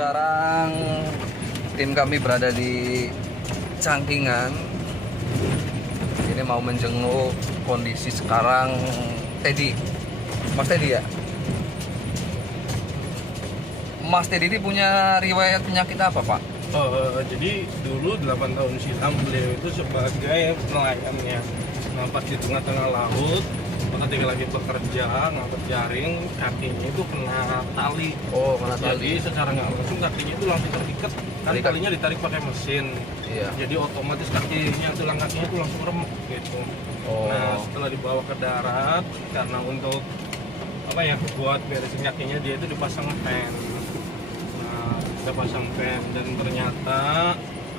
Sekarang tim kami berada di Cangkingan. Ini mau menjenguk kondisi sekarang Teddy. Mas Teddy ya? Mas Teddy ini punya riwayat penyakit apa, Pak? Jadi dulu 8 tahun silam beliau itu sebagai nelayan ya. Nah, pas di tengah-tengah laut, ketika lagi bekerja ngangkat jaring, kakinya itu kena tali. Oh, kena Jadi tali. secara nggak langsung kakinya itu langsung terikat. Kan Terikat. talinya ditarik pakai mesin. Iya. Jadi otomatis tulang kakinya itu langsung remuk gitu. Oh. Nah, setelah dibawa ke darat, karena untuk buat beresin kakinya dia itu dipasang pen. Nah, kita pasang pen dan ternyata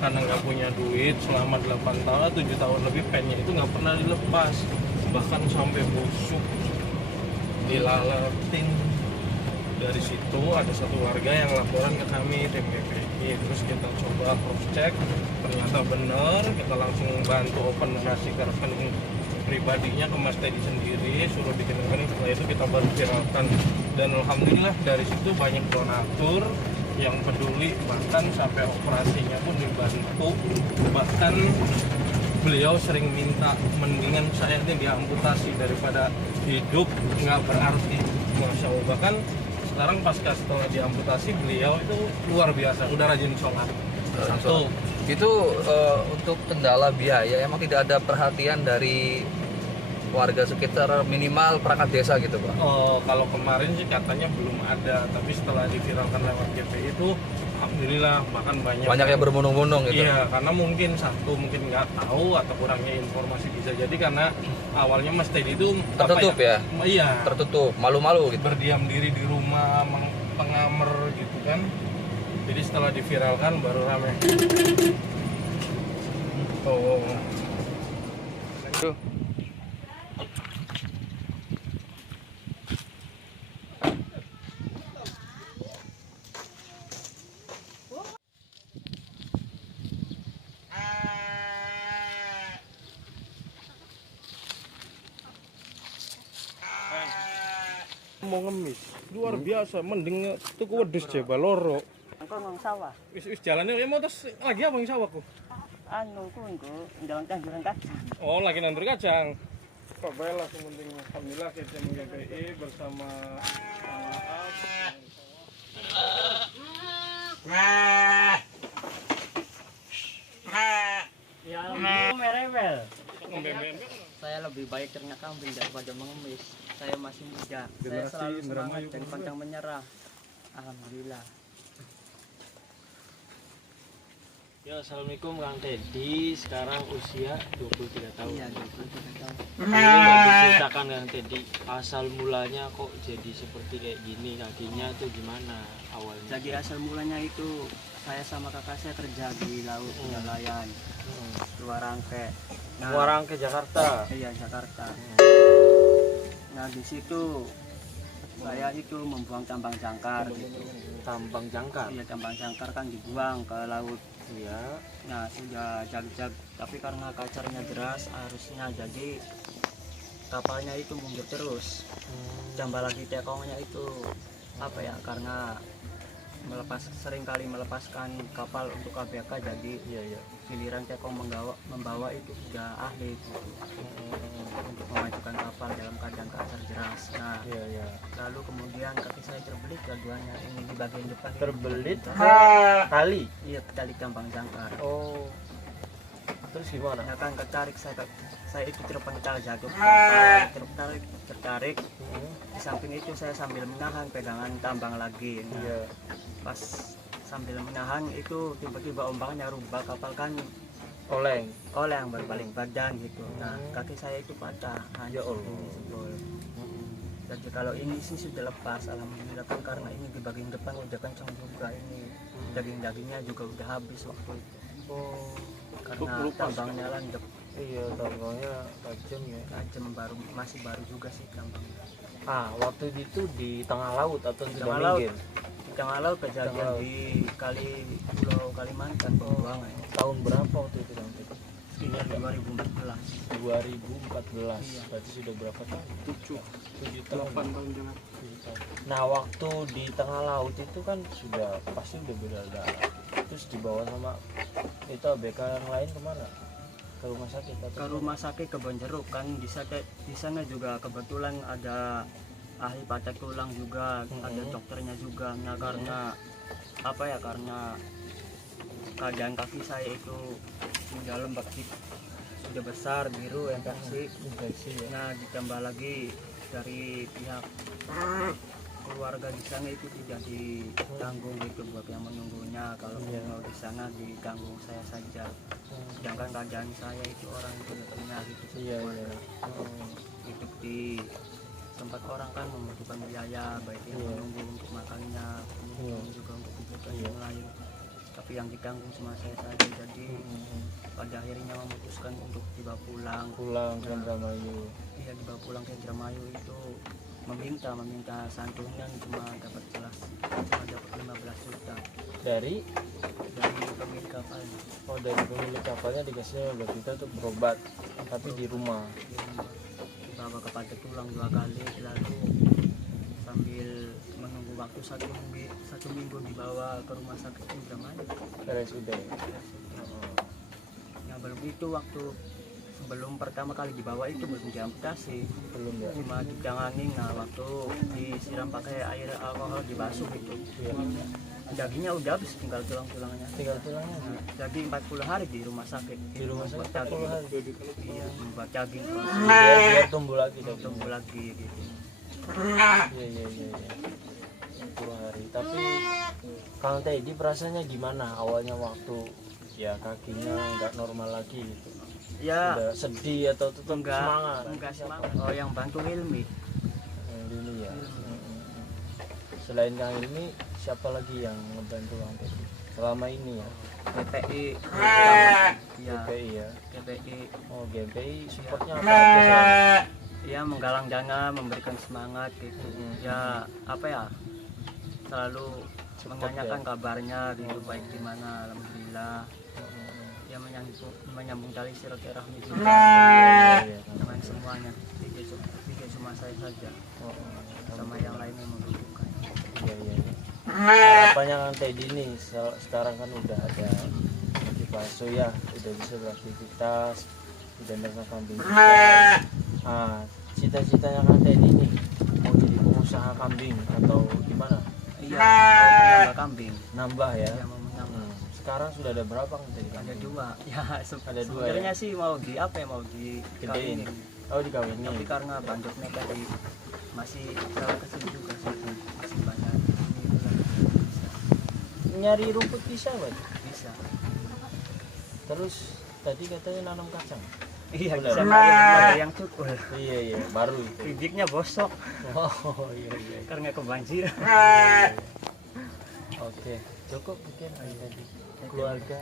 karena nggak punya duit selama 8 tahun, 7 tahun lebih pennya itu nggak pernah dilepas, bahkan sampai busuk, dilalatin. Dari situ ada satu warga yang laporan ke kami tim PPI, terus kita coba cross check, ternyata benar, kita langsung bantu open ngasih ke rekening pribadinya ke Mas Teddy sendiri, suruh bikin rekening. Setelah itu kita baru viralkan, dan alhamdulillah dari situ banyak donatur yang peduli, bahkan sampai operasinya pun dibantu. Bahkan beliau sering minta, mendingan saya ini diamputasi daripada hidup nggak berarti. Masya Allah, bahkan sekarang pasca setelah diamputasi beliau itu luar biasa, udah rajin sholat. Satu. Itu untuk kendala biaya emang tidak ada perhatian dari warga sekitar, minimal perangkat desa gitu, Pak? Kalau kemarin sih katanya belum ada, tapi setelah diviralkan lewat GPI itu alhamdulillah bahkan banyak Yang berbondong-bondong gitu. Iya, karena mungkin nggak tahu atau kurangnya informasi, bisa jadi karena awalnya Mas Teddy itu Tertutup ya? Iya, Tertutup, malu-malu gitu. berdiam diri di rumah, pengamer gitu kan. Jadi setelah diviralkan baru rame. Tuh. Mau ngemis, luar biasa, mending tuku wedhus jebal loro. Engko nang sawah. Wis jalannya ya mau terus lagi apa yang sawahku? Anu ku engko jalan tanduran kacang. Oh, lagi nandur kacang. Pak Bela sementing alhamdulillah kita GPI bersama Ya, merewel. Ngembem-ngembem. Saya lebih baik ternak kambing daripada mengemis. Saya masih muda. Saya Generasi selalu Indramayu semangat dan juga. pantang menyerah. Alhamdulillah. Ya, assalamualaikum Kang Teddy. Sekarang usia 23 tahun. Iya, 23 tahun. Ini nggak diceritakan Kang Teddy, asal mulanya kok jadi seperti kayak gini, kakinya tuh gimana awalnya? Jadi asal mulanya itu saya sama kakak saya kerja di laut nelayan luar Rangke. Muarang ke Jakarta. Iya, Jakarta. Nah, di situ saya itu membuang tambang jangkar gitu. Tambang jangkar. Iya, tambang jangkar kan dibuang ke laut. Iya. Nah, sudah jag-jag, tapi karena kacarnya deras arusnya, jadi kapalnya itu mundur terus. Tambah lagi tekongnya itu karena sering kali melepaskan kapal untuk ABK, jadi Iya. giliran tekong membawa itu sudah ahli gitu, untuk memajukan kapal dalam keadaan kacar deras. Nah, Iya. lalu kemudian kaki saya terbelit keduanya, ini di bagian depan ini. Terbelit Nah, tali. iya, tali tambang jangkar. Oh. Terus gimana? Ya kan ketarik, saya itu terpental jatuh ke kapal, tertarik. Di samping itu saya sambil menahan pegangan tambang lagi. Nah, Iya. pas sambil menahan itu tiba-tiba ombaknya rubah, kapal kan Oleng. yang berbalik badan gitu. Nah, kaki saya itu patah. Ya Allah. Betul. Jadi kalau ini sih sudah lepas, alhamdulillah kan, karena ini di bagian depan udah kencang juga, ini daging-dagingnya juga udah habis waktu itu. Oh. Karena tambangnya landep. Iya, tambangnya tajam ya. Tajam, masih baru juga sih tambangnya. Waktu itu di tengah laut atau Di di tengah laut. Damingen? Di tengah laut, kejadian Tengah laut. di Pulau Kalimantan, Pembuangan. Tahun berapa waktu itu Kang Teddy? ingat nggak? 2014. 2014. Iya. Berarti sudah berapa tahun? 7 7 tahun. 8 tahun jalan. 7 tahun. Nah, waktu di tengah laut itu kan sudah pasti udah berdarah. Terus dibawa sama itu ABK yang lain kemana? Ke rumah sakit atau Ke rumah sakit Kebonjeruk kan di sana juga kebetulan ada ahli patah tulang juga, ada dokternya juga. Nah karena apa ya, karena keadaan kaki saya itu sudah lembab, sudah besar biru infeksi. infeksi ya? Nah ditambah lagi dari pihak keluarga di sana itu tidak ditanggung gitu buat yang menunggunya. Kalau mau di sana ditanggung saya saja, sedangkan keadaan saya itu orang tidak pernah gitu. Iya, iya. Hidup di tempat orang kan membutuhkan biaya, baik yang menunggu untuk makannya, kemudian juga untuk kebutuhan yang lain, tapi yang ditanggung cuma saya saja. Jadi pada akhirnya memutuskan untuk dibawa pulang ke Indramayu. Iya, dibawa pulang ke Indramayu itu meminta santunan, cuma dapat 15 juta Dari pemilik kapal. Oh, dari pemilik kapalnya dikasih 15 juta untuk berobat, tapi di rumah. Dibawa ke patah tulang 2 kali, lalu sambil menunggu waktu 1 minggu dibawa ke rumah sakit Indramayu. RSUD. Nah belum itu, waktu sebelum pertama kali dibawa itu belum diamputasi, Belum ya? cuma ditangani. Nah waktu disiram pakai air alkohol, dibasuh itu, dagingnya udah habis, tinggal tulang-tulangnya. Tinggal tulangnya. Nah, jadi 40 hari di rumah sakit. Di rumah sakit Membuat daging. 40 hari. Iya, membuat daging Biar tumbuh lagi dagingnya. tumbuh lagi gitu. Iya. 10 hari. Tapi Kang Teddy perasaannya gimana awalnya waktu ya kakinya nggak normal lagi gitu? Ya Udah sedih atau tetap semangat? enggak semangat. Oh, yang bantu Hilmi. Yang ini ya. Selain Kang Ilmi, siapa lagi yang ngebantu Kang Teddy selama ini ya? GPI. Iya, GPI ya. GPI. Oh, GPI supportnya apa aja selama? Ya menggalang dana, memberikan semangat gitu. Ya apa ya, selalu menanyakan kabarnya gitu, baik gimana, alhamdulillah. Ya menyambung tali silaturahmi juga dengan semuanya, tidak cuma saya saja, sama yang lain yang membutuhkan. Iya. Harapannya Kang Teddy nih sekarang kan udah ada di Paso ya, udah bisa beraktivitas, udah nernak kambing juga. Nah, cita-citanya Kang Teddy nih mau jadi pengusaha kambing atau gimana? Iya, mau menambah kambing. Nambah ya? Ya mau menambah. Sekarang sudah ada berapa Kang Teddy? Ada 2. Ya Ada 2 sebenarnya ya? sih mau di apa ya, mau Gedein. dikawinin. Oh, dikawinin. Tapi karena bandotnya tadi masih terlalu kecil juga sih, masih banyak. Nyari rumput bisa, Bang? Bisa. Terus tadi katanya nanam kacang. Iya, Benar. bisa ada yang cukul. Iya, baru itu. Bibitnya bosok Oh, iya. karena kebanjiran. Oke, cukup mungkin tadi keluarga